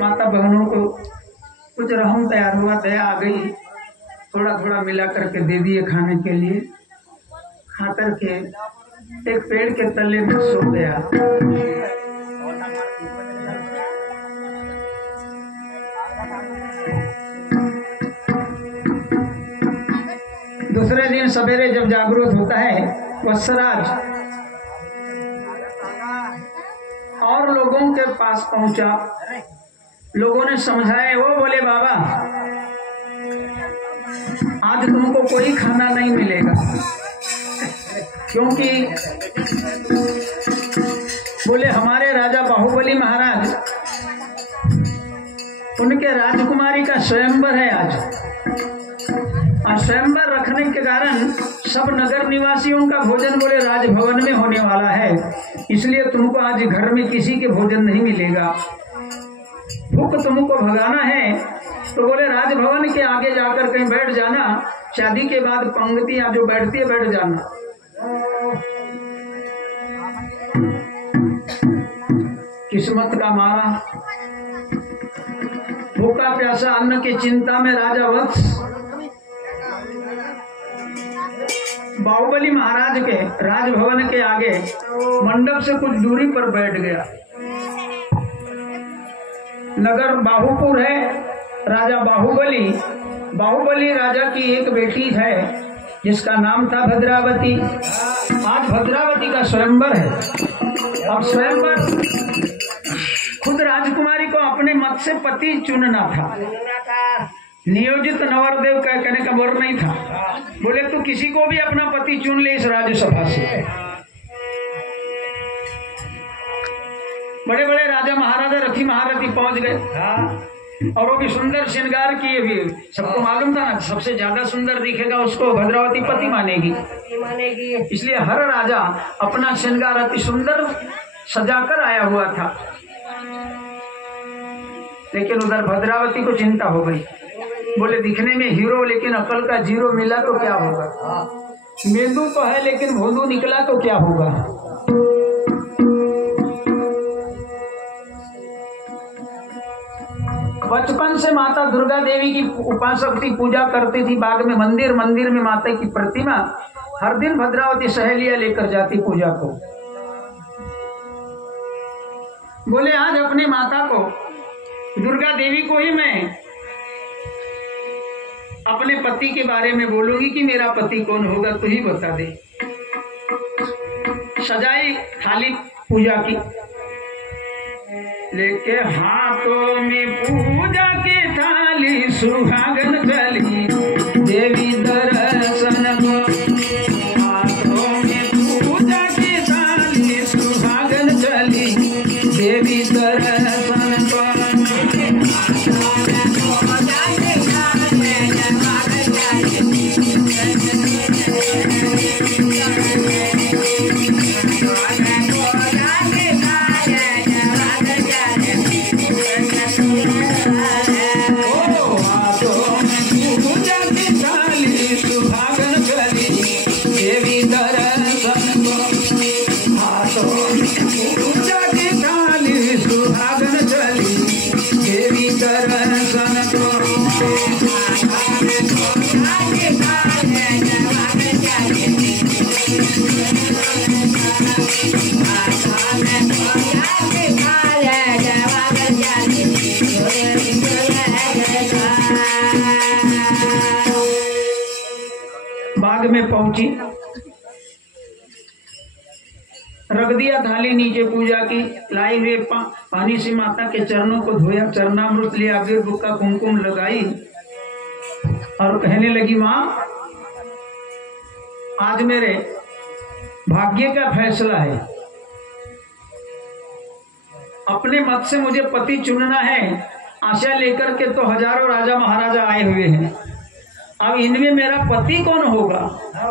माता बहनों को कुछ रहम तैयार हुआ, दया आ गई, थोड़ा थोड़ा मिला करके दे दिए खाने के लिए। खा करके एक पेड़ के तले में सो गया। दूसरे दिन सवेरे जब जागृत होता है वत्सराज और लोगों के पास पहुंचा। लोगों ने समझाए, वो बोले बाबा आज तुमको कोई खाना नहीं मिलेगा, क्योंकि बोले हमारे राजा बाहुबली महाराज, उनके राजकुमारी का स्वयंवर है आज, और स्वयंवर रखने के कारण सब नगर निवासियों का भोजन बोले राजभवन में होने वाला है, इसलिए तुमको आज घर में किसी के भोजन नहीं मिलेगा। भूख तुमको भगाना है तो बोले राजभवन के आगे जाकर कहीं बैठ जाना, शादी के बाद पंक्तियां जो बैठती है बैठ जाना। किस्मत का मारा, भूखा प्यासा अन्न की चिंता में राजा वत्स बाहुबली महाराज के राजभवन के आगे मंडप से कुछ दूरी पर बैठ गया। नगर बाहुपुर है, राजा बाहुबली, बाहुबली राजा की एक बेटी है जिसका नाम था भद्रावती। आज भद्रावती का स्वयंवर है। अब स्वयंवर खुद राजकुमारी को अपने मत से पति चुनना था, नियोजित नवरदेव का कहने का वर नहीं था। बोले तू किसी को भी अपना पति चुन ले इस राज्यसभा से। बड़े बड़े राजा महाराजा रथी महारथी पहुंच गए और वो भी सुंदर श्रृंगार किए हुए। सबको मालूम था ना, सबसे ज्यादा सुंदर दिखेगा उसको भद्रावती पति मानेगी, इसलिए हर राजा अपना श्रृंगार अति सुंदर सजाकर आया हुआ था। लेकिन उधर भद्रावती को चिंता हो गई। बोले दिखने में हीरो लेकिन अकल का जीरो मिला तो क्या होगा, मेंदू तो है लेकिन भोंदू निकला तो क्या होगा। बचपन से माता दुर्गा देवी की उपासक थी, पूजा करती थी। बाग में मंदिर में माता की प्रतिमा, हर दिन भद्रावती सहेलियां लेकर जाती पूजा को। बोले आज अपने माता को दुर्गा देवी को ही मैं अपने पति के बारे में बोलूंगी कि मेरा पति कौन होगा, तू ही बता दे। सजाई थाली पूजा की, लेके हाथों में पूजा की थाली सुहागन चली देवी दर्शन को। हाथों में पूजा की थाली सुहागन चली देवी दर्शन को। बाग में पहुंची, रख दिया थाली नीचे पूजा की, लाई हुए पानी से माता के चरणों को धोया, चरणामृत लिया, अबीर बुक्का कुमकुम लगाई और कहने लगी माँ आज मेरे भाग्य का फैसला है। अपने मत से मुझे पति चुनना है। आशा लेकर के तो हजारों राजा महाराजा आए हुए हैं। अब इनमें मेरा पति कौन होगा,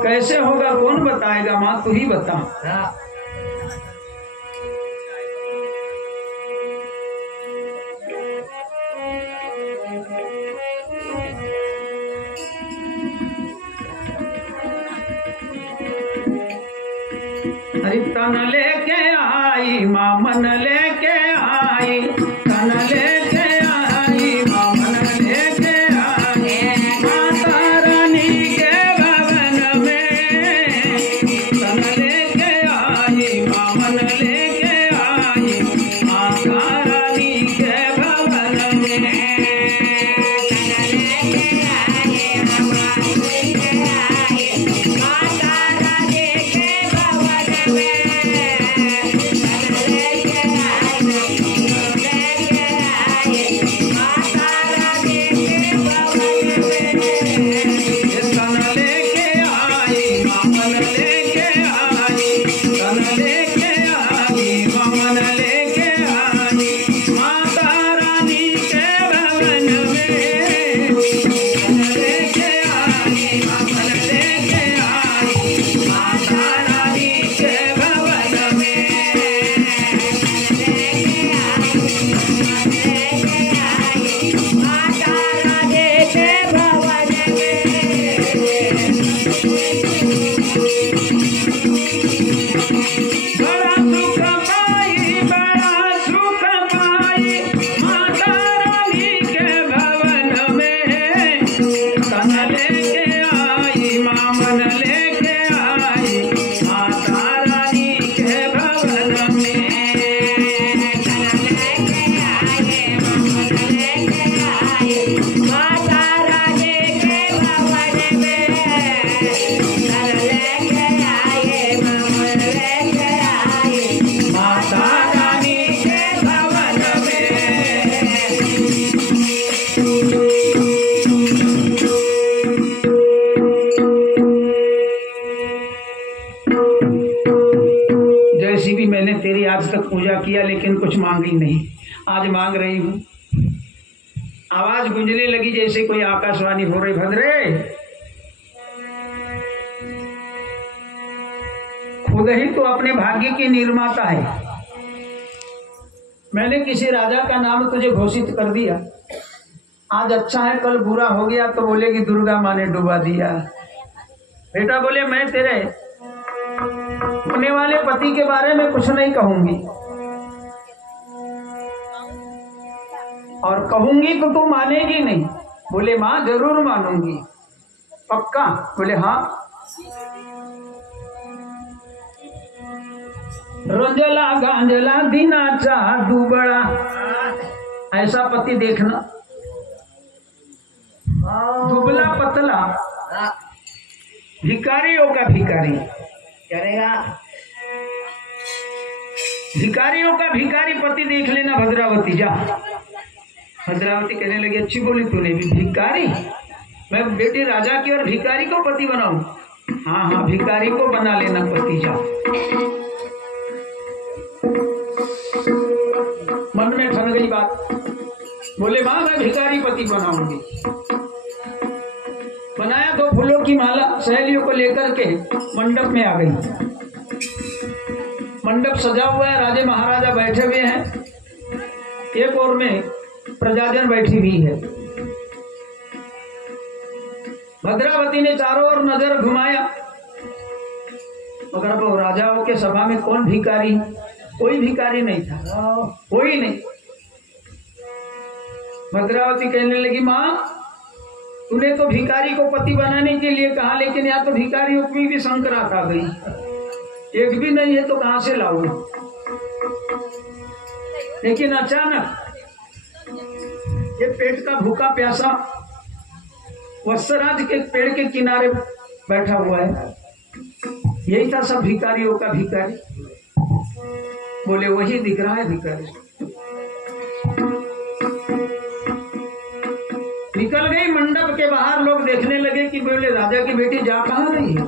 कैसे होगा, कौन बताएगा? माँ तू ही बता। हरि तन लेके आई माँ मन लेके आई, तन ले कुछ मांगी नहीं, आज मांग रही हूँ। आवाज गूंजने लगी जैसे कोई आकाशवाणी हो रही, भद्रे खुद ही तो अपने भाग्य की निर्माता है। मैंने किसी राजा का नाम तुझे घोषित कर दिया, आज अच्छा है कल बुरा हो गया तो बोलेगी दुर्गा माँ ने डुबा दिया। बेटा बोले मैं तेरे होने वाले पति के बारे में कुछ नहीं कहूंगी, और कहूंगी तो तू मानेगी नहीं। बोले माँ जरूर मानूंगी, पक्का? बोले हाँ। रंजला गांजला दिनाचा दुबड़ा, ऐसा पति देखना, दुबला पतला, भिखारियों का भिखारी करेगा, भिखारियों का भिखारी पति देख लेना भद्रावती जा। भद्रावती कहने लगी अच्छी बोली तूने भी, भिखारी? मैं बेटी राजा की और भिखारी को पति बनाऊं? हाँ हाँ भिखारी को बना लेना पति जा। मन में ठन गई बात, बोले माँ मैं भिखारी पति बनाऊंगी। बनाया, 2 फूलों की माला सहेलियों को लेकर के मंडप में आ गई। मंडप सजा हुआ है, राजे महाराजा बैठे हुए हैं, एक ओर में प्रजाजन बैठी हुई है। भद्रावती ने चारों ओर नजर घुमाया, मगर वो राजाओं के सभा में कौन भिखारी? कोई भिखारी नहीं था, कोई नहीं। भद्रावती कहने लगी माँ तूने तो भिखारी को पति बनाने के लिए कहा, लेकिन यहाँ तो भिखारियों की भी संक्रांत आ गई, एक भी नहीं है तो कहां से लाऊं? लेकिन अचानक ये पेट का भूखा प्यासा वत्सराज के पेड़ के किनारे बैठा हुआ है, यही था सब भिखारियों का भिखारी। बोले वही दिख रहा है भिखारी। निकल गई मंडप के बाहर, लोग देखने लगे कि बोले राजा की बेटी जा कहां रही है।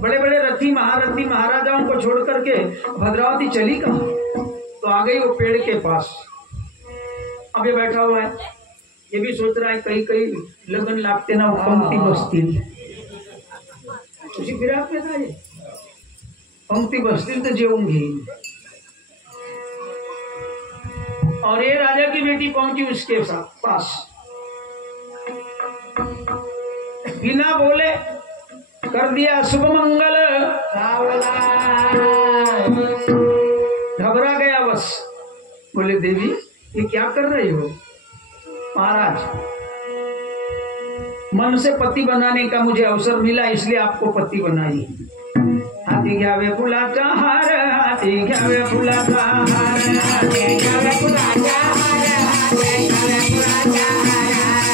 बड़े बड़े रथी महारथी महाराजाओं को छोड़ करके भद्रावती चली कहां? तो आ गई वो पेड़ के पास, अब ये बैठा हुआ है, ये भी सोच रहा है कहीं कहीं लगन लागते ना पंक्ति बसती, उसी फिराक में था ये, पंक्ति बसती तो जेऊंगी। और ये राजा की बेटी पहुंची उसके पास, बिना बोले कर दिया शुभ मंगल, घबरा गया बस। बोले देवी ये क्या कर रही हो? महाराज मन से पति बनाने का मुझे अवसर मिला, इसलिए आपको पति बनाई। हाथी घ्यावे फुलाचा हार, हाथी घ्यावे फुलाचा हार, हाथी घ्यावे फुलाचा हार,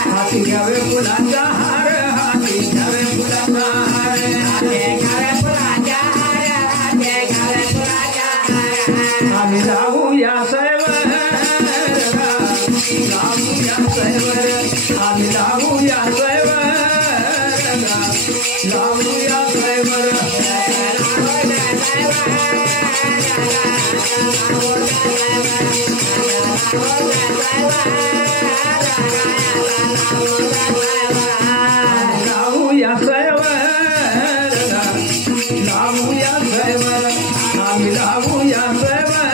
हाथी घ्यावे फुलाचा हार, हाथी घ्यावे फुलाचा हार, हाथी घ्यावे फुलाचा हार, हाथी घ्यावे फुलाचा हार। आम्ही लावूया सैवर, लावूया सैवर, आम्ही लावूया सैवर, लावूया सैवर। लावूया सैवर, लावूया सैवर, आम्ही लावूया सैवर,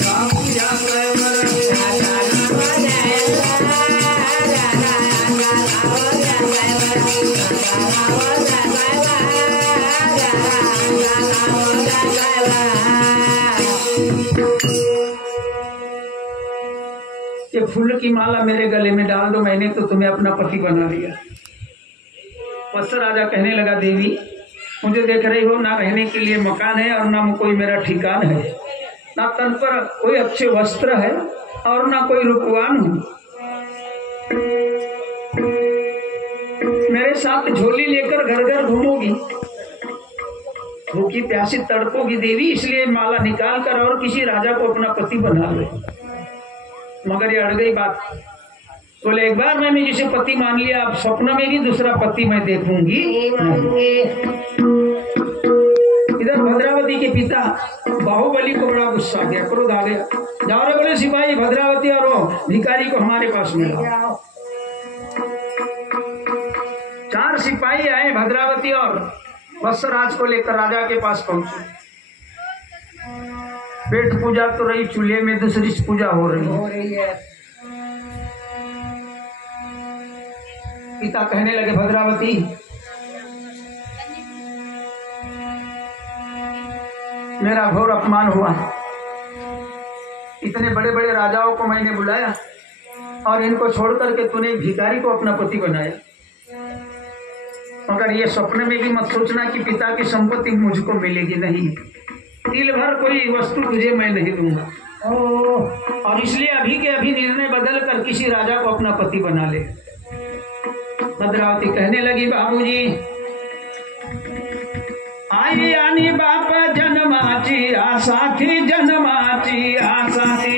लावूया सैवर। ये फूल की माला मेरे गले में डाल दो, मैंने तो तुम्हें अपना पति बना लिया। वत्स राजा कहने लगा देवी मुझे देख रही हो, ना रहने के लिए मकान है और ना कोई मेरा ठिकान है, ना तन पर कोई अच्छे वस्त्र है और ना कोई रूपवान हूं। मेरे साथ झोली लेकर घर घर घूमोगी, भूखी प्यासी तड़पोगी देवी, इसलिए माला निकाल कर और किसी राजा को अपना पति बना लो। मगर ये अड़ गई बात। बोले एक बार मैंने जिसे पति मान लिया, अब सपना में भी दूसरा पति मैं देखूंगी। इधर भद्रावती के पिता बाहुबली को बड़ा गुस्सा आ गया, क्रोध आ गया। जाओ रे बोले सिपाही, भद्रावती और वो भिखारी को हमारे पास मिला। 4 सिपाही आए, भद्रावती और वत्सराज को लेकर राजा के पास पहुंचे। पेट पूजा तो रही, चूल्हे में दूसरी पूजा हो रही है। पिता कहने लगे, भद्रावती मेरा घोर अपमान हुआ। इतने बड़े बड़े राजाओं को मैंने बुलाया और इनको छोड़ करके तूने एक भिखारी को अपना पति बनाया। मगर ये सपने में भी मत सोचना कि पिता की संपत्ति मुझको मिलेगी, नहीं। तिल भर कोई वस्तु तुझे मैं नहीं दूंगा। और इसलिए अभी के अभी निर्णय बदल कर किसी राजा को अपना पति बना ले। भद्रावती कहने लगी, बाबूजी आई आनी बाप जन्माची आशा थी, जन्माची आशा थी।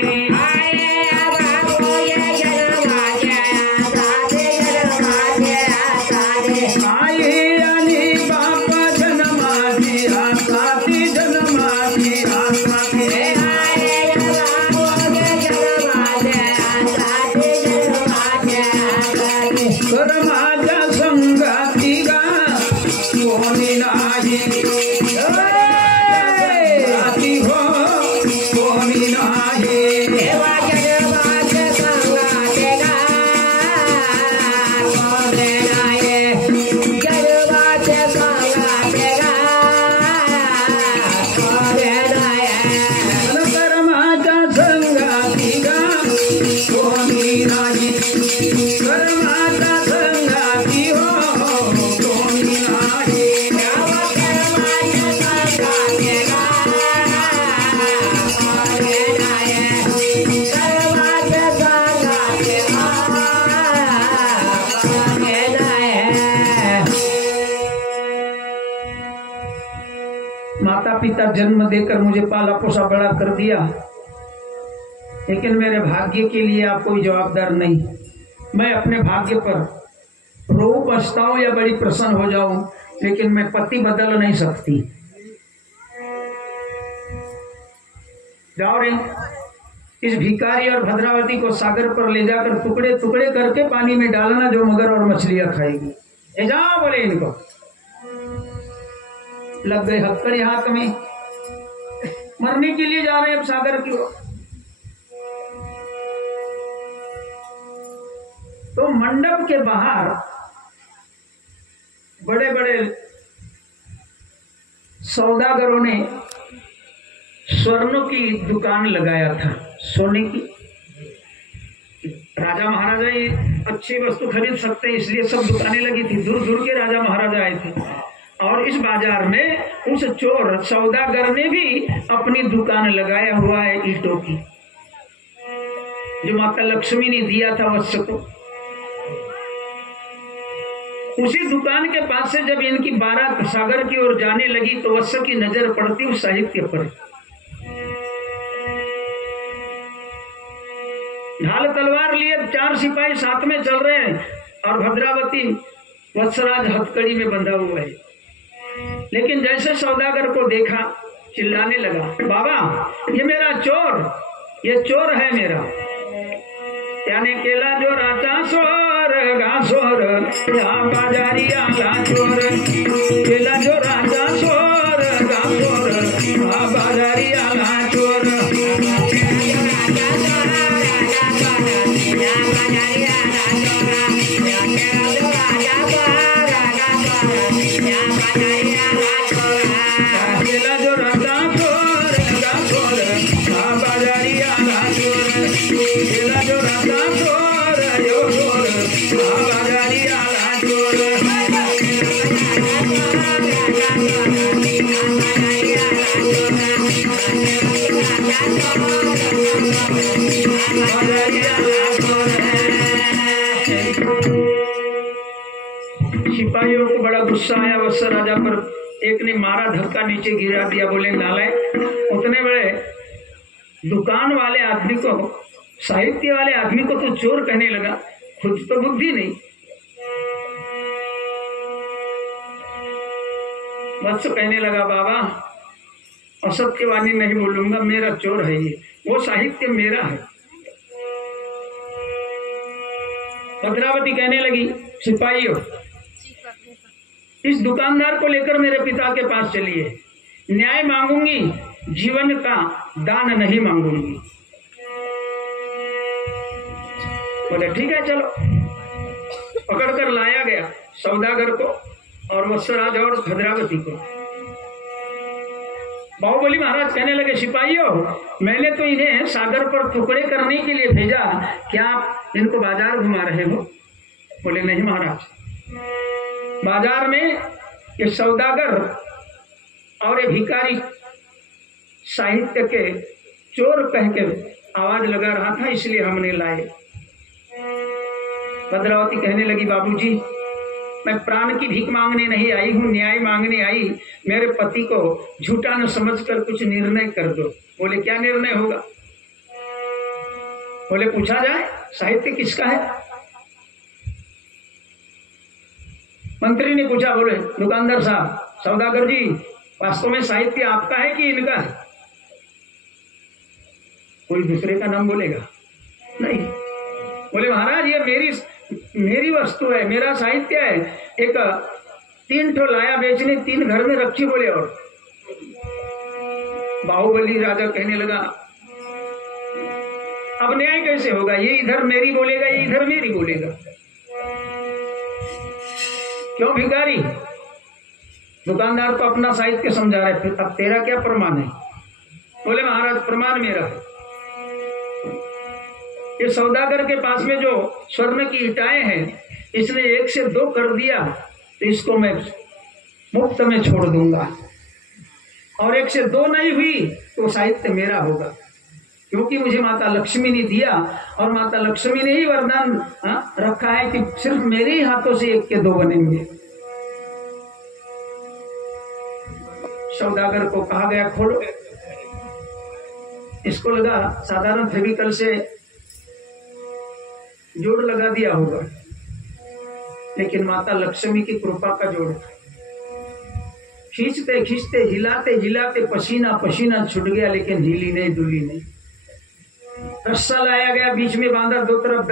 पिता जन्म देकर मुझे पाला पोसा बड़ा कर दिया, लेकिन मेरे भाग्य के लिए आप कोई जवाबदार नहीं। मैं अपने भाग्य पर रो पछताऊं या बड़ी प्रसन्न हो जाऊं, लेकिन मैं पति बदल नहीं सकती। जाओ रे, इस भिखारी और भद्रावती को सागर पर ले जाकर टुकड़े टुकड़े करके पानी में डालना, जो मगर और मछलियां खाएगी। जाओ बोले इनको। लग गए हथकड़ी हाथ में, मरने के लिए जा रहे हैं अब सागर की ओर। तो मंडप के बाहर बड़े बड़े सौदागरों ने स्वर्णों की दुकान लगाया था, सोने की। राजा महाराजा ये अच्छी वस्तु खरीद सकते हैं, इसलिए सब दुकानें लगी थी। दूर दूर के राजा महाराजा आए थे और इस बाजार में उस चोर सौदागर ने भी अपनी दुकान लगाया हुआ है ईंटों की, जो माता लक्ष्मी ने दिया था वत्स को। उसी दुकान के पास से जब इनकी बारात सागर की ओर जाने लगी तो वत्स की नजर पड़ती उस साहित्य पर। ढाल तलवार लिए 4 सिपाही साथ में चल रहे हैं और भद्रावती वत्सराज हथकड़ी में बंधा हुआ है। लेकिन जैसे सौदागर को देखा चिल्लाने लगा, बाबा ये मेरा चोर, ये चोर है मेरा। यानी केला जो राजा सोर गासोर या बाजारिया ला चोर, केला जो राजा सोर गासोर या बाजारिया ला चोर। सिपाहियों को बड़ा गुस्सा आया वत्स राजा पर। एक ने मारा, धक्का नीचे गिरा दिया, बोले नालायक। उतने बड़े दुकान वाले आदमी को, साहित्य वाले आदमी को तो चोर कहने लगा, खुद तो बुद्धि नहीं। वत्स कहने लगा, बाबा असत्यवाणी नहीं बोलूंगा, मेरा चोर है ये, वो साहित्य मेरा है। भद्रावती कहने लगी, सिपाहियों इस दुकानदार को लेकर मेरे पिता के पास चलिए, न्याय मांगूंगी, जीवन का दान नहीं मांगूंगी। बोले ठीक है चलो। पकड़कर लाया गया सौदागर को और वत्सराज और भद्रावती को। बाहुबली महाराज कहने लगे, सिपाहियों मैंने तो इन्हें सागर पर टुकड़े करने के लिए भेजा, क्या आप इनको बाजार घुमा रहे हो? बोले नहीं महाराज, बाजार में ये सौदागर और ये भिखारी साहित्य के चोर कह के आवाज लगा रहा था, इसलिए हमने लाए। भद्रावती कहने लगी, बाबूजी मैं प्राण की भीख मांगने नहीं आई हूँ, न्याय मांगने आई। मेरे पति को झूठा न समझकर कुछ निर्णय कर दो। बोले क्या निर्णय होगा? बोले पूछा जाए साहित्य किसका है? मंत्री ने पूछा। बोले दुकानदार साहब, सौदागर जी, वास्तव में साहित्य आपका है कि इनका है? कोई दूसरे का नाम बोलेगा नहीं। बोले महाराज ये मेरी वस्तु है, मेरा साहित्य है। एक 3 ठो लाया बेचने, 3 घर में रखी। बोले और बाहुबली राजा कहने लगा, अब न्याय कैसे होगा? ये इधर मेरी बोलेगा, ये इधर मेरी बोलेगा। क्यों भिखारी? दुकानदार को अपना साहित्य समझा रहे, फिर अब तेरा क्या प्रमाण है? बोले महाराज प्रमाण मेरा है। ये सौदागर के पास में जो स्वर्ण की ईंटें हैं, इसने 1 से 2 कर दिया तो इसको मैं मुफ्त में छोड़ दूंगा, और 1 से 2 नहीं हुई तो साहित्य मेरा होगा, क्योंकि मुझे माता लक्ष्मी ने दिया और माता लक्ष्मी ने ही वरदान रखा है कि सिर्फ मेरे ही हाथों से 1 के 2 बनेंगे। सौदागर को कहा गया खोलो। इसको लगा साधारण फेविकल से जोड़ लगा दिया होगा, लेकिन माता लक्ष्मी की कृपा का जोड़ था। खींचते खींचते हिलाते हिलाते पसीना पसीना छूट गया, लेकिन हिली नहीं, डुली नहीं। रस्सा लाया गया, बीच में बांधा, 2 तरफ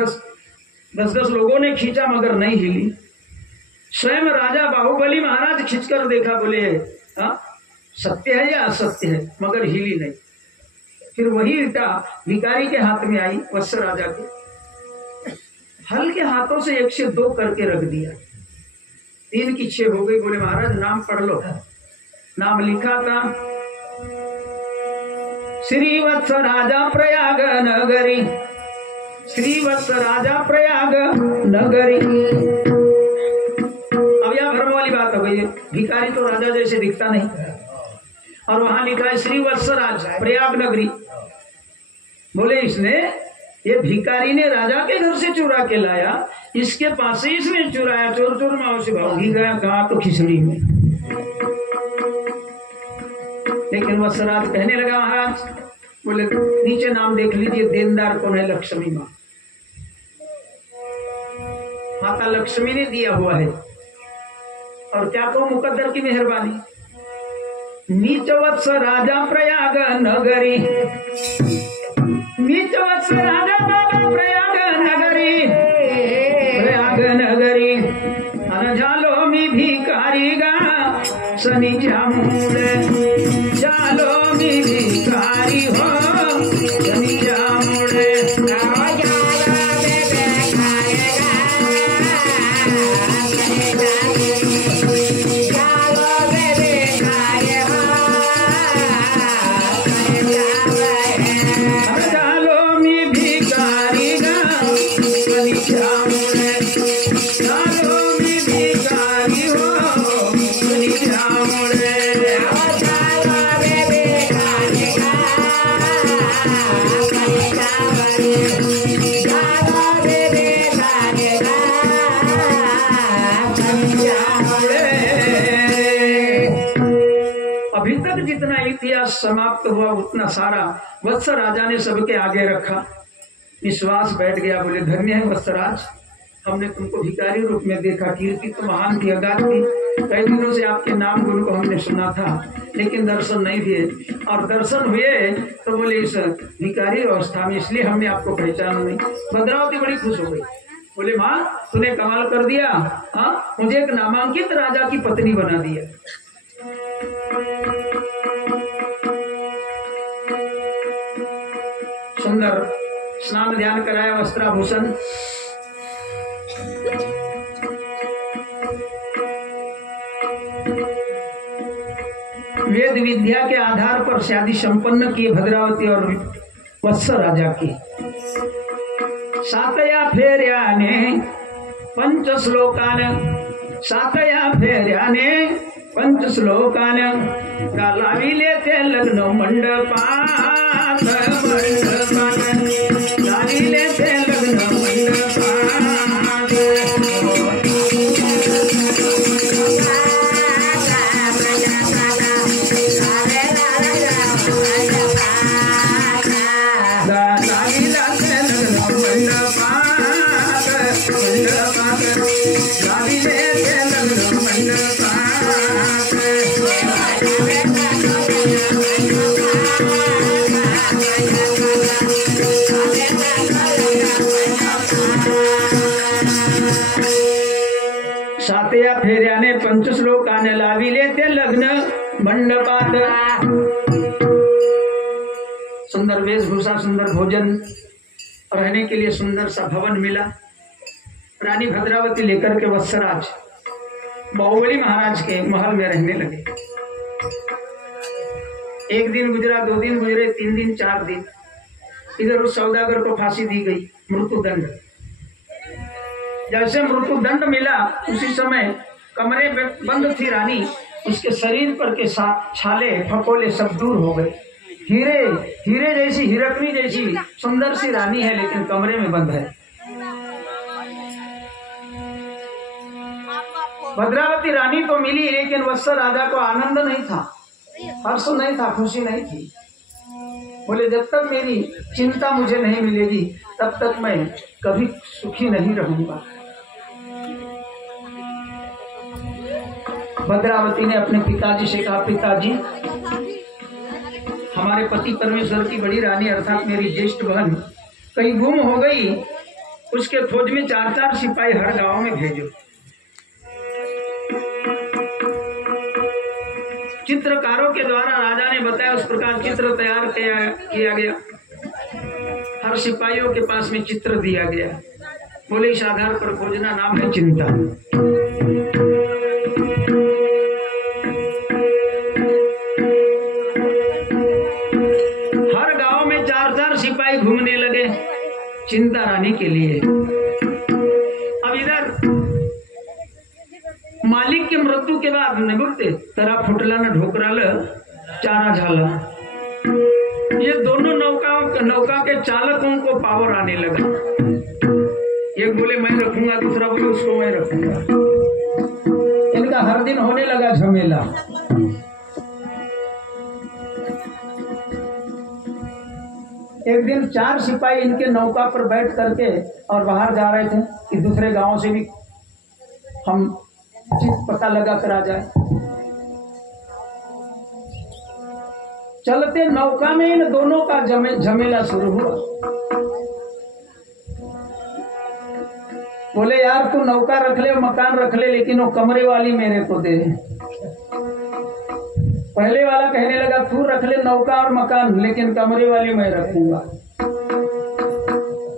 10 लोगों ने खींचा मगर नहीं हिली। स्वयं राजा बाहुबली महाराज खींचकर देखा, बोले हाँ सत्य है या असत्य है, मगर हिली नहीं। फिर वही ईंटा भिखारी के हाथ में आई, वत्स राजा के हल्के हाथों से 1 से 2 करके रख दिया। 3 की 6 हो गई। बोले महाराज नाम पढ़ लो। नाम लिखा था, श्री वत्स राजा प्रयाग नगरी, श्री वत्स राजा प्रयाग नगरी। अब यह भ्रम वाली बात हो गई है, भिखारी तो राजा जैसे दिखता नहीं, और वहां लिखा है श्री वत्स राज प्रयाग नगरी। बोले इसने, ये भिखारी ने राजा के घर से चुरा के लाया, इसके पास से इसने चुराया, चोर चोर माओ से भाग ही गया, कहा तो खिचड़ी में। लेकिन वत्सराज कहने लगा, महाराज बोले नीचे नाम देख लीजिए, देनदार कौन है? लक्ष्मी माँ, माता लक्ष्मी ने दिया हुआ है। और क्या कहूं, मुकद्दर की मेहरबानी। नीच वत्स राजा प्रयाग नगरी, नीच वत्स राजा बाबा प्रयाग नगरी, प्रयाग नगरी झालो मी भिखारी गा शनि जामुन, झालो मी भिखारी हो शनि जामुन। समाप्त हुआ उतना सारा वत्स राजा ने सबके आगे रखा। विश्वास बैठ गया। बोले धन्य है वत्सराज, हमने तुमको भिखारी रूप में देखा, कीर्ति तो महान थी, अगाध थी, कई दिनों से आपके नाम गुण को हमने सुना था, लेकिन दर्शन नहीं दिए, और दर्शन हुए तो बोले इस भिखारी अवस्था में, इसलिए हमने आपको पहचाना नहीं। भद्रावती बड़ी खुश हो गई, बोले माँ तूने कमाल कर दिया, हाँ मुझे एक नामांकित राजा की पत्नी बना दिया। सुंदर स्नान ध्यान कराया, वस्त्राभूषण, वेद विद्या के आधार पर शादी संपन्न की भद्रावती और वत्स राजा की। सातया फेर्याने पंच श्लोकान, सातया फेर्याने पंच श्लोकान, गालाविले ते लग्न मंडपात, गालाविले ते लग्न मंडपात। सातया फेऱ्याने पंचश्लोकाने लाविले ते लग्न मंडपात। सुंदर वेशभूषा, सुंदर भोजन, रहने के लिए सुंदर सा भवन मिला। रानी भद्रावती लेकर के वत्सराज बाहुबली महाराज के महल में रहने लगे। एक दिन गुजरा, 2 दिन गुजरे, 3 दिन, 4 दिन, इधर उस सौदागर को फांसी दी गई, मृत्युदंड। जैसे मृत्युदंड मिला उसी समय कमरे में बंद थी रानी, उसके शरीर पर के छाले फकोले सब दूर हो गए। हीरे हीरे जैसी, हिरकनी जैसी सुंदर सी रानी है, लेकिन कमरे में बंद है। भद्रावती रानी तो मिली, लेकिन वत्स राजा को आनंद नहीं था, हर्ष नहीं था, खुशी नहीं थी। बोले जब तक मेरी चिंता मुझे नहीं मिलेगी तब तक मैं कभी सुखी नहीं रहूंगा। भद्रावती ने अपने पिताजी से कहा, पिताजी हमारे पति परमेश्वर की बड़ी रानी अर्थात मेरी ज्येष्ठ बहन कहीं गुम हो गई, उसके फौज में 4-4 सिपाही हर गांव में भेजो। चित्रकारों के द्वारा राजा ने बताया, उस प्रकार चित्र तैयार किया गया, हर सिपाहियों के पास में चित्र दिया गया। बोले इस आधार पर खोजना, नाम है चिंता। हर गांव में 4-4 सिपाही घूमने लगे चिंता रानी के लिए। अब इधर मालिक की मृत्यू के बाद निवृत्ते तरा फुटला न ढोकराल चारा झाला, ये दोनों नौका के चालकों को पावर आने लगा। एक बोले मैं रखूंगा, दूसरा बोले उसको मैं रखूंगा। इनका हर दिन होने लगा झमेला। एक दिन 4 सिपाही इनके नौका पर बैठ करके और बाहर जा रहे थे कि दूसरे गांव से भी हम पता लगा कर आ जाए। चलते नौका में इन दोनों का झमेला शुरू हुआ। बोले यार तू नौका रख ले, मकान रख ले, लेकिन वो कमरे वाली मेरे को दे। पहले वाला कहने लगा तू रख ले नौका और मकान, लेकिन कमरे वाली मैं रखूंगा।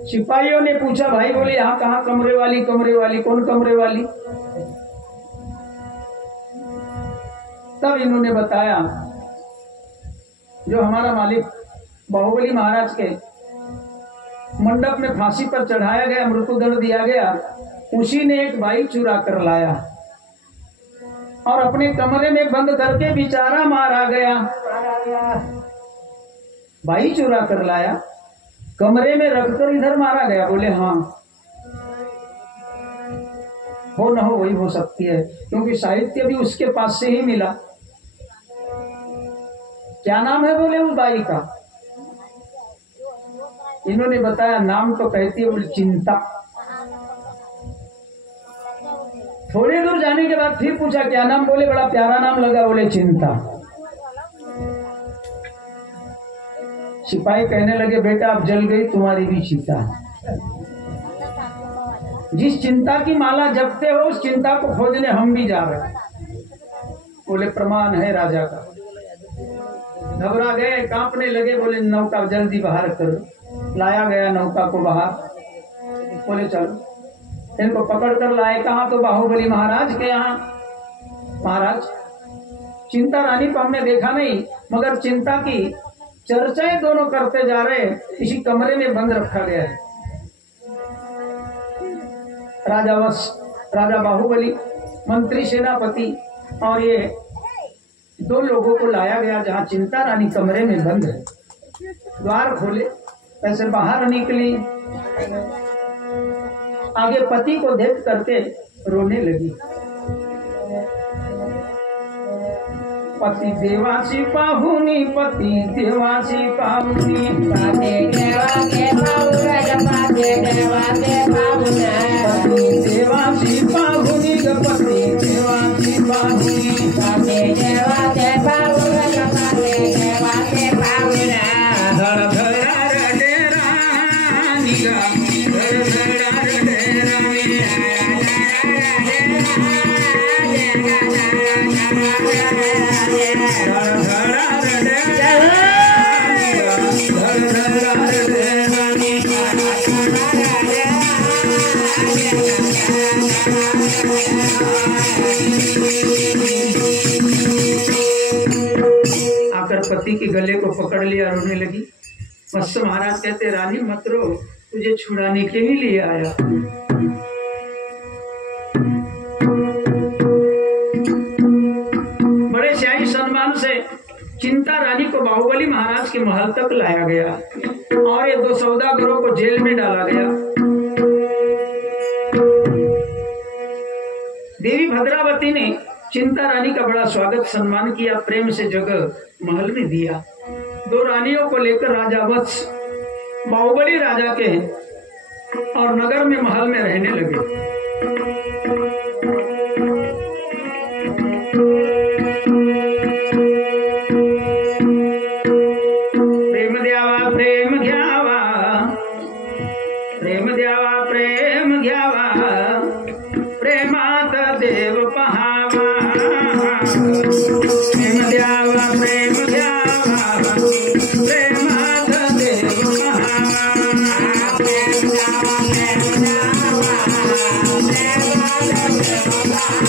सिपाहियों ने पूछा भाई, बोले यहाँ कहाँ कमरे वाली? कमरे वाली कौन कमरे वाली? तब इन्होंने बताया जो हमारा मालिक बाहुबली महाराज के मंडप में फांसी पर चढ़ाया गया, मृत्युदंड दिया गया, उसी ने एक बाई चुरा कर लाया और अपने कमरे में बंद करके बेचारा मारा गया। बाई चुरा कर लाया, कमरे में रखकर इधर मारा गया। बोले हाँ, हो न हो वही हो सकती है, क्योंकि साहित्य भी उसके पास से ही मिला। क्या नाम है? बोले उस बाई का। इन्होंने बताया नाम तो कहती है, बोले चिंता। थोड़ी दूर जाने के बाद फिर पूछा क्या नाम, बोले बड़ा प्यारा नाम लगा, बोले चिंता। सिपाही कहने लगे बेटा अब जल गई तुम्हारी भी चिंता। जिस चिंता की माला जपते हो उस चिंता को खोजने हम भी जा रहे हैं। बोले प्रमाण है राजा का। घबरा गए, कांपने लगे, बोले नौका जल्दी बाहर करो। लाया गया नौका को बाहर। बोले चलो, इनको पकड़ कर लाए। कहाँ? तो बाहुबली महाराज के यहाँ। महाराज चिंता रानी को हमने देखा नहीं, मगर चिंता की चर्चाएं दोनों करते जा रहे हैं। इसी कमरे में बंद रखा गया है। राजा बाहुबली, मंत्री, सेनापति और ये दो लोगों को लाया गया जहाँ चिंता रानी कमरे में बंद है। द्वार खोले, ऐसे बाहर निकली, आगे पति को देख करके रोने लगी। पति देवासी पाहुनी, पति देवासी पाहुनी, पति देवासी पाहुनी, पति देवासी पाहुनी, पति देवासी पाहुनी, पति देवासी पाहुनी, पति देवासी पाहुनी, पति देवासी पाहुनी। धड़ धड़ा डेरा निगा, धड़ धड़ा डेरा आकर पति के गले को पकड़ लिया, रोने लगी। मत्स्य महाराज कहते रानी मत रो, तुझे छुड़ाने के ही लिए आया। बड़े शाही सम्मान से चिंता रानी को बाहुबली महाराज के महल तक लाया गया और ये दो सौदागरों को जेल में डाला गया। देवी भद्रावती ने चिंता रानी का बड़ा स्वागत सम्मान किया, प्रेम से जगह महल में दिया। दो रानियों को लेकर राजा वत्स बाहुबली राजा के और नगर में महल में रहने लगे। प्रेम द्यावा प्रेम घ्यावा, प्रेम द्यावा प्रेम घ्यावा, प्रेमात देव पहावा। प्रेम द्यावा प्रेम घ्यावा, प्रेमात देव पहावा। प्रेम द्यावा प्रेम घ्यावा, प्रेमात देव पहावा।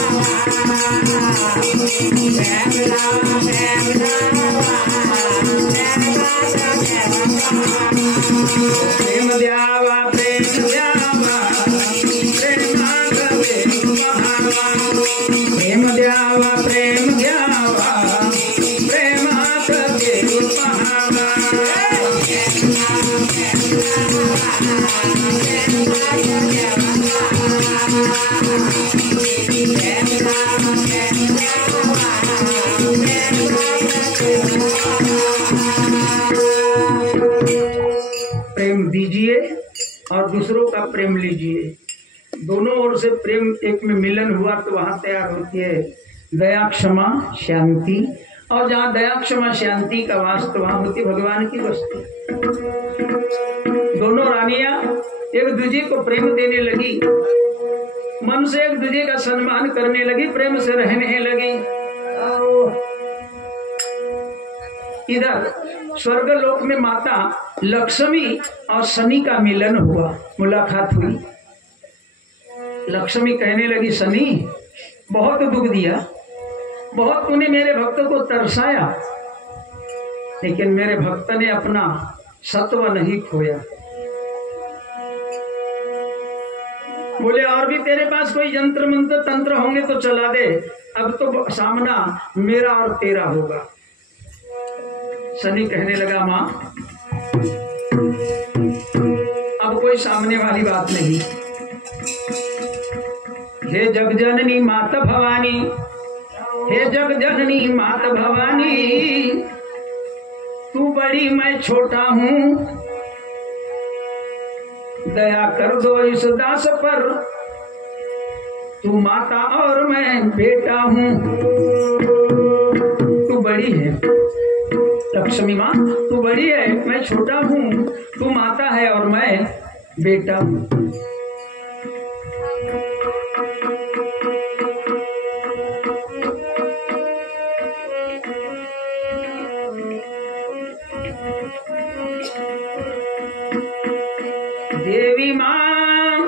प्रेम द्यावा प्रेम घ्यावा, प्रेम द्यावा प्रेम घ्यावा, प्रेमात देव पहावा। प्रेम द्यावा प्रेम घ्यावा, प्रेमात देव पहावा। प्रेम दीजिए और दूसरों का प्रेम लीजिए। दोनों ओर से प्रेम एक में मिलन हुआ तो वहां तैयार होती है दया क्षमा शांति, और जहाँ दया क्षमा शांति का वास तो वहां होती भगवान की वस्तु। दोनों रानियां एक दूसरे को प्रेम देने लगी, मन से एक दूसरे का सम्मान करने लगी, प्रेम से रहने लगी। इधर स्वर्गलोक में माता लक्ष्मी और शनि का मिलन हुआ, मुलाकात हुई। लक्ष्मी कहने लगी शनि बहुत दुख दिया, बहुत तूने मेरे भक्त को तरसाया, लेकिन मेरे भक्त ने अपना सत्व नहीं खोया। बोले और भी तेरे पास कोई यंत्र मंत्र तंत्र होंगे तो चला दे, अब तो सामना मेरा और तेरा होगा। शनि कहने लगा मां अब कोई सामने वाली बात नहीं। हे जगजननी माता भवानी, हे जगजननी माता भवानी, तू बड़ी मैं छोटा हूँ, दया कर दो इस दास पर, तू माता और मैं बेटा हूँ। तू बड़ी है लक्ष्मी माँ, तू बड़ी है, मैं छोटा हूँ। तू माता है और मैं बेटा हूँ। देवी माँ,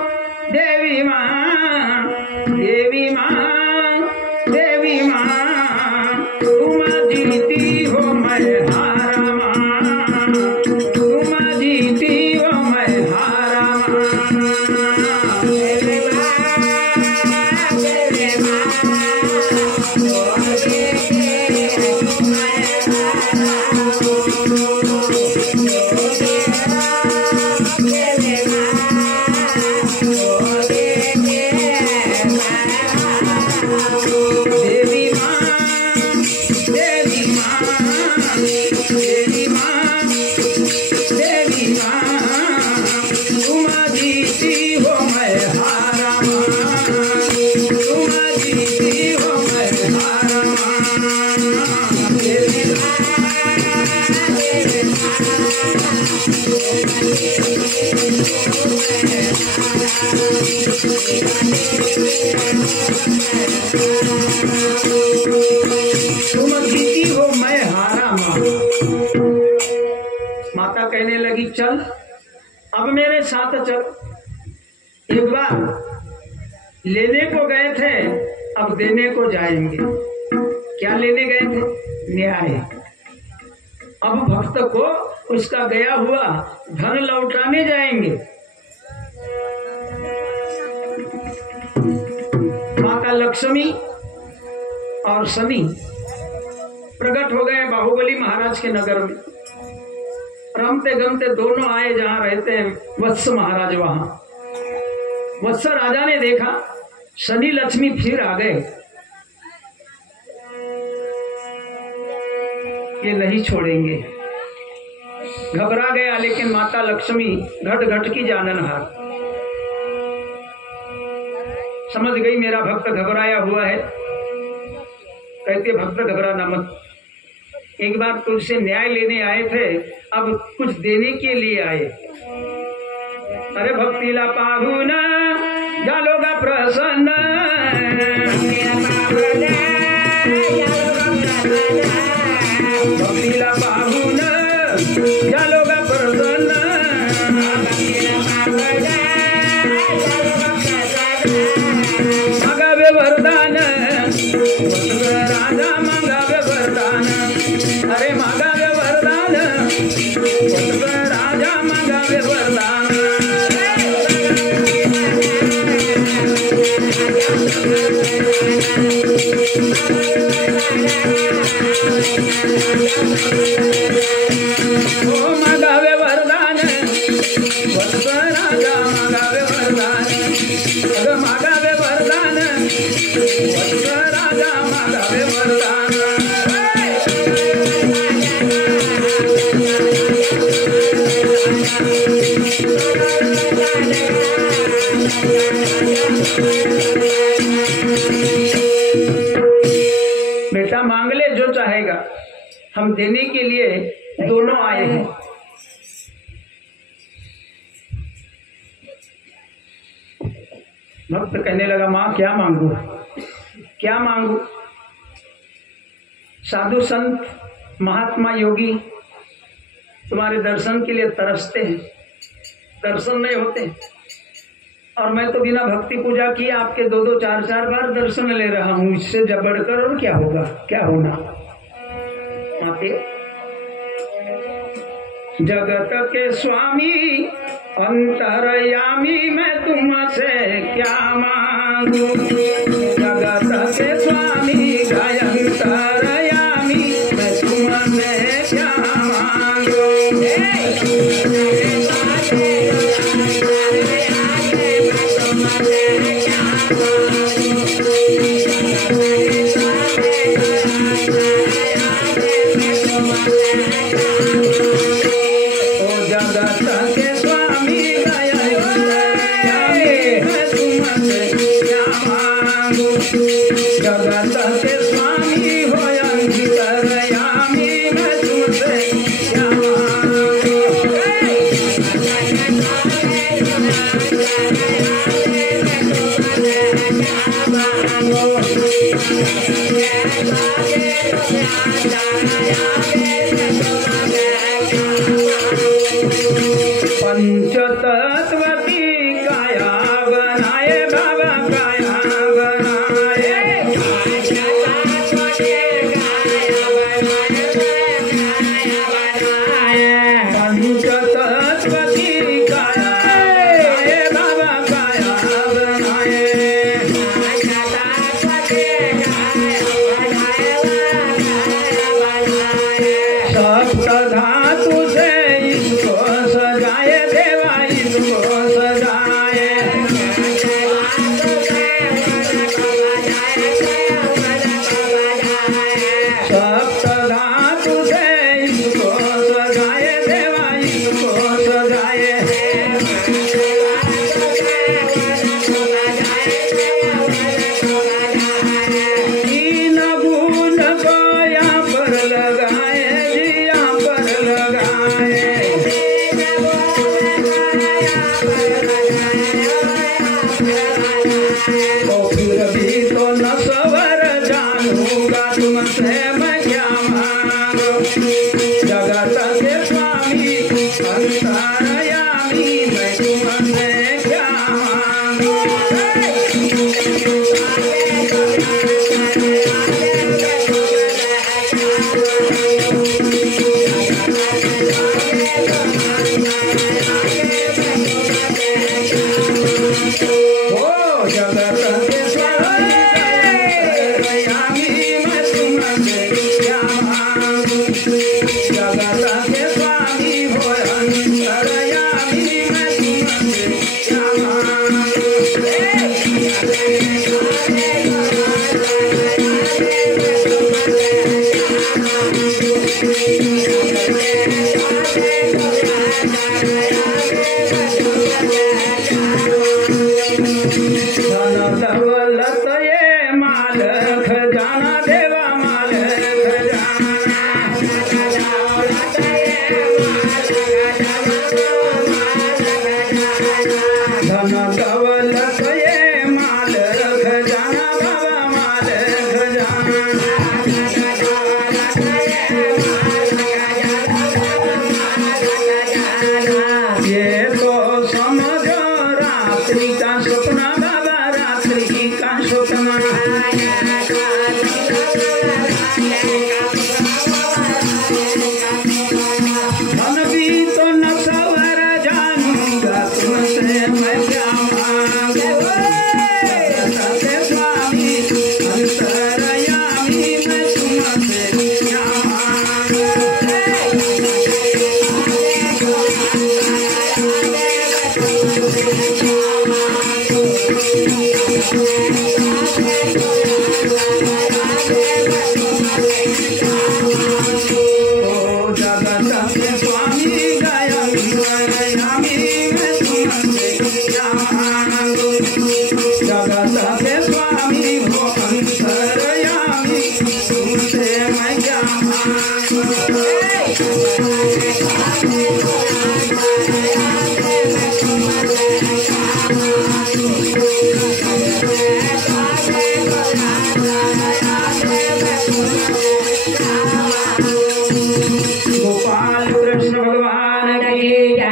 देवी माँ, देवी माँ, देवी माँ, तुम जीती हो मैं हारा माँ, तुम जीती हो मैं हारा माँ। देवी माँ, देवी माता कहने लगी चल अब मेरे साथ चल। एक बार लेने को गए थे, अब देने को जाएंगे। क्या लेने गए थे? न्याय। अब भक्त को उसका गया हुआ धन लौटाने जाएंगे। माता लक्ष्मी और शनि प्रकट हो गए बाहुबली महाराज के नगर में। रमते गमते दोनों आए जहां रहते हैं वत्स महाराज, वहां वत्स राजा ने देखा शनि लक्ष्मी फिर आ गए, ये नहीं छोड़ेंगे। घबरा गया, लेकिन माता लक्ष्मी घट घट की जाननहार समझ गई मेरा भक्त घबराया हुआ है। कहते भक्त घबराना मत, एक बार तुझसे न्याय लेने आए थे, अब कुछ देने के लिए आए। अरे भक्तिला पाहुना जालोगा प्रसन्न, भक्तिला पाहुना जालोगा प्रसन्न, मागावे वरदान राजा, मागावे वरदान, अरे मागावे वरदान राजा, मागावे वरदान। ओ मागावे वरदान राजा, मागावे वरदान, अगं मागावे वरदान राजा, मागावे वरदान। बेटा मांग ले जो चाहेगा, हम देने के लिए दोनों आए हैं। भक्त कहने लगा माँ क्या मांगू, क्या मांगू? साधु संत महात्मा योगी तुम्हारे दर्शन के लिए तरसते हैं, दर्शन नहीं होते। और मैं तो बिना भक्ति पूजा किए आपके 2-2 4-4 बार दर्शन ले रहा हूँ, इससे जब बढ़कर और क्या होगा, क्या होना। जगत के स्वामी अंतरयामी मैं तुमसे क्या मांगू, जगत के स्वामी अंतरयामी मैं तुमसे क्या मांगू। स्वामी गया मैं तुमसे क्या पंचतत्व की काया बनाए बाबा काया बनाए पंचतत्व की काया बनाए बाबा काया बनाए सप्त धातु से इसको सजाए देवा इसको सजाए सप्त धातु से इसको सजाए देवा इसको सजाए तीन गुण को यहाँ पर लगाए जी यहाँ पर लगाए तो फिर भी तो न सवर जानूंगा तुमसे मैं क्या मांगू जगत के स्वामी अंतर्यामी मैं तुमसे क्या मांगू ओ जगत के स्वामी अंतर्यामी मैं तुमसे क्या मांगू जगत के स्वामी हो अंतर्यामी मैं तुमसे क्या मांगू धन दौलत ये माल खजाना देवा माल खजाना धन दौलत ये माल खजाना बाबा माल खजाना ये तो समझो रात्रि का सपना बाबा रात्रि का सपना मन भी तो न सवर जानूंगा तुमसे मैं क्या मांगू जगत के स्वामी अंतर्यामी मैं तुमसे क्या मांगू ओ जगत के स्वामी गया अंतर्यामी मैं तुमसे क्या मांगू जगत के स्वामी हो अंतर्यामी तुमसे मैं क्या मांगू गोपाल कृष्ण भगवान की जय।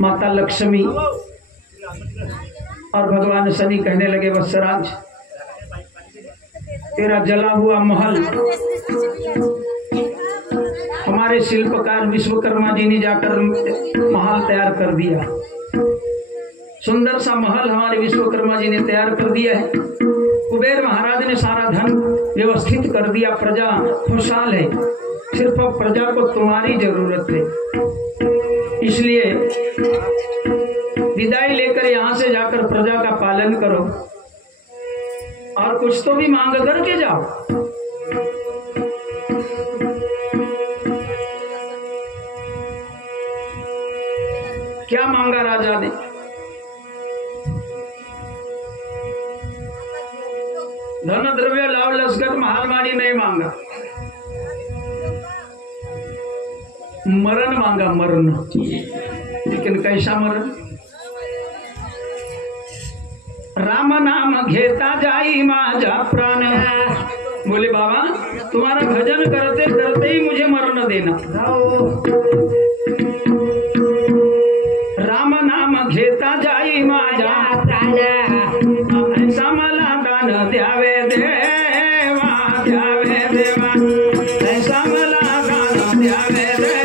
माता लक्ष्मी और भगवान शनि कहने लगे वत्सराज तेरा जला हुआ महल हमारे शिल्पकार विश्वकर्मा जी ने जाकर महल तैयार कर दिया। सुंदर सा महल हमारे विश्वकर्मा जी ने तैयार कर दिया है। कुबेर महाराज ने सारा धन व्यवस्थित कर दिया, प्रजा खुशहाल है। सिर्फ अब प्रजा को तुम्हारी जरूरत है, इसलिए विदाई लेकर यहाँ से जाकर प्रजा का पालन करो और कुछ तो भी मांग करके जाओ। क्या मांगा राजा ने? धन द्रव्य लाभ लश्कर महालमाड़ी नहीं मांगा, मरण मांगा, मरण। लेकिन कैसा मरण? राम नाम घेता जाई माझा प्राण। बोले बाबा तुम्हारा भजन करते करते ही मुझे मरण देना। राम नाम घेता जाई माझा प्राण, ऐसा मला दान द्यावे देवा, द्यावे देवा, ऐसा मला दान द्यावे देना।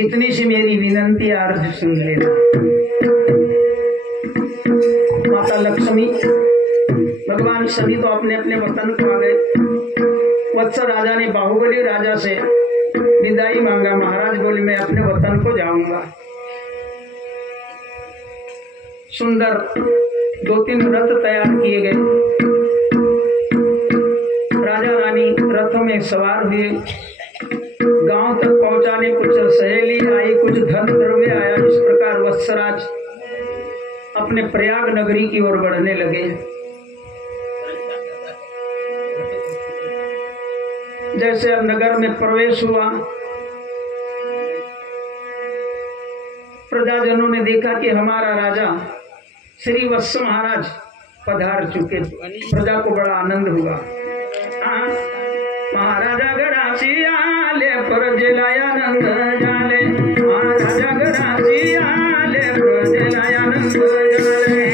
इतनी सी मेरी विनंती अर्ज सुन लेना। माता लक्ष्मी भगवान सभी तो अपने अपने वतन को आ गए। वत्स राजा ने बाहुबली राजा से विदाई मांगा। महाराज बोले मैं अपने वतन को जाऊंगा। सुंदर 2-3 रथ तैयार किए गए। राजा रानी रथों में सवार हुए। गांव तक पहुंचाने कुछ सहेली आई, कुछ धन द्रव्य आया। इस प्रकार वत्सराज अपने प्रयाग नगरी की ओर बढ़ने लगे। जैसे अब नगर में प्रवेश हुआ, प्रजाजनों ने देखा कि हमारा राजा श्री वत्स महाराज पधार चुके। प्रजा को बड़ा आनंद हुआ। महाराजा गणासी आले प्रजेलायानंद जाले, महाराजा गणासी आले प्रजेलायानंद जाले।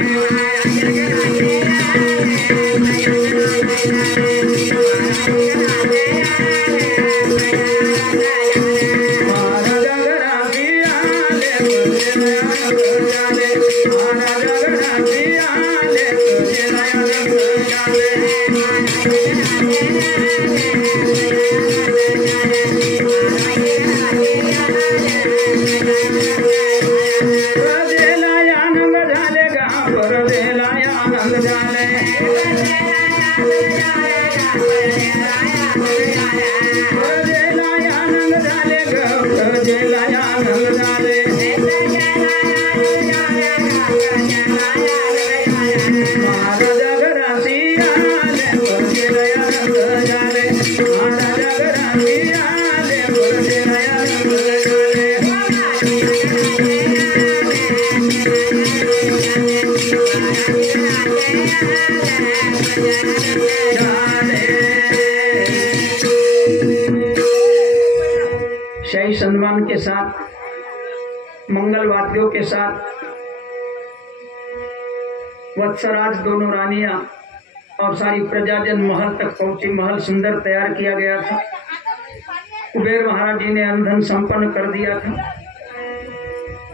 महाराजा गणासी आले प्रजेलायानंद जाले, महाराजा गणासी आले प्रजेलायानंद जाले। शाही सम्मान के साथ, मंगल वाद्यों के साथ वत्सराज, दोनों रानियां और सारी प्रजाजन महल तक पहुंची। महल सुंदर तैयार किया गया था। कुबेर महाराज जी ने अंधन संपन्न कर दिया था।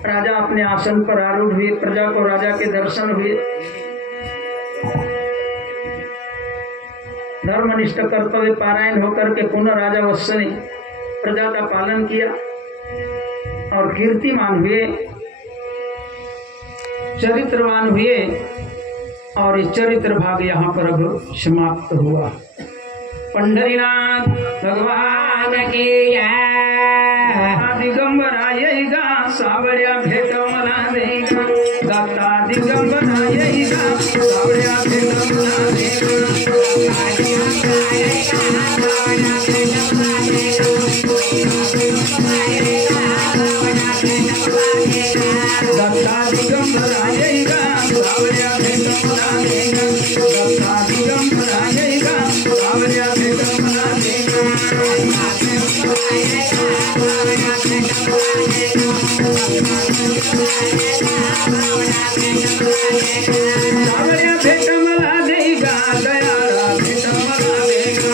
राजा अपने आसन पर आरूढ़ हुए। प्रजा को राजा के दर्शन हुए। धर्मनिष्ठ कर्तव्य पारायण होकर के पुनः राजा वत्स ने प्रजा का पालन किया और कीर्तिमान हुए, चरित्रवान हुए। और ये चरित्र भाग यहाँ पर अब समाप्त हुआ। पंढरीनाथ भगवान की दिगंबरा येगा, सावळ्या भेट मला देगा, दाता दिगंबरा येगा, सावळ्या भेट मला देगा, दत्ता दिगंबरा येगा, सावळ्या भेट मला देगा, दत्ता दिगंबरा येगा, सावळ्या भेट मला देगा, सावळ्या भेट मला देगा, दयाळा भेट मला देगा,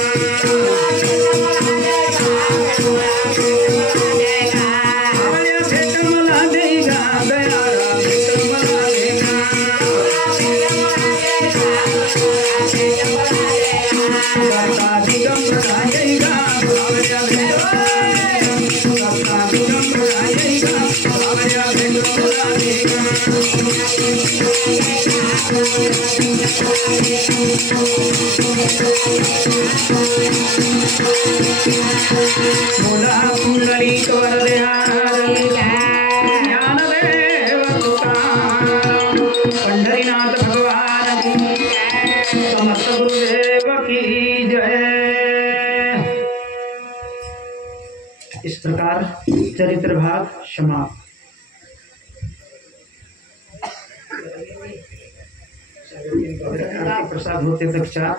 सावळ्या भेट मला देगा, दयाळा बोला पुंडरीक ज्ञानदेव तुकाराम पंढरीनाथ भगवान की समस्त गुरुदेव की जय। इस प्रकार चरित्र भाग समाप्त। प्रसाद होते पश्चात